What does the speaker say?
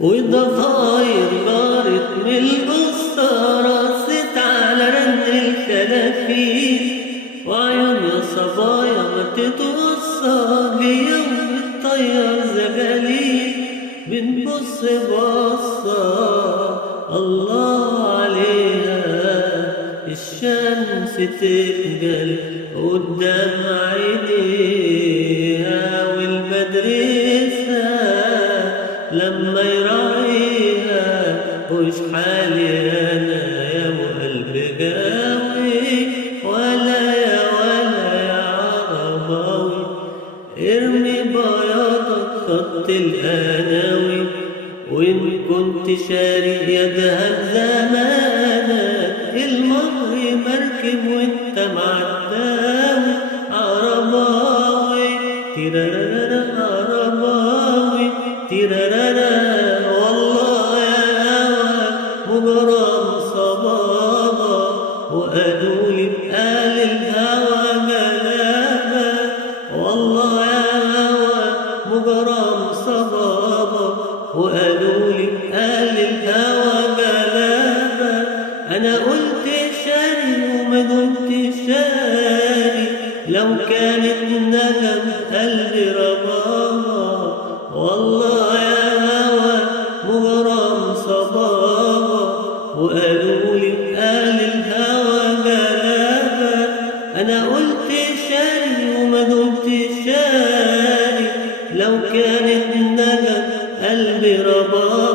والضفاير غارت من القصة، رست على رن الكلافين، وعيون يا صبايا ما تتوصى ليوم الطير زغاليل. بنبص بصة الله عليها، الشمس تقبل قدام عينيها، والمدرسة لما يراعيها. وش حالي أنا يا قلب قوي، ولا يا عرباوي، ارمي بياضك خط القناوي. وإن كنت شاري يدها زمانك، المهر مركب وانت معداوي. عرباوي تيرارارا، عرباوي تيرارارا، والله يا هوا مجرم صبابة، وقالولي بقال الهوى غلابة. والله يا هوا مجرم صبابة، وقالولي بقال الهوى غلابة. أنا قلت شاري وما قلت شاري، لو كانت ندم قلبي ربابة. والله يا هوا مغرم صبابة، وقالولي قال الهوى غلابة. أنا قلت شاري وما قلت شاري، لو كانت ندم قلبي ربابة.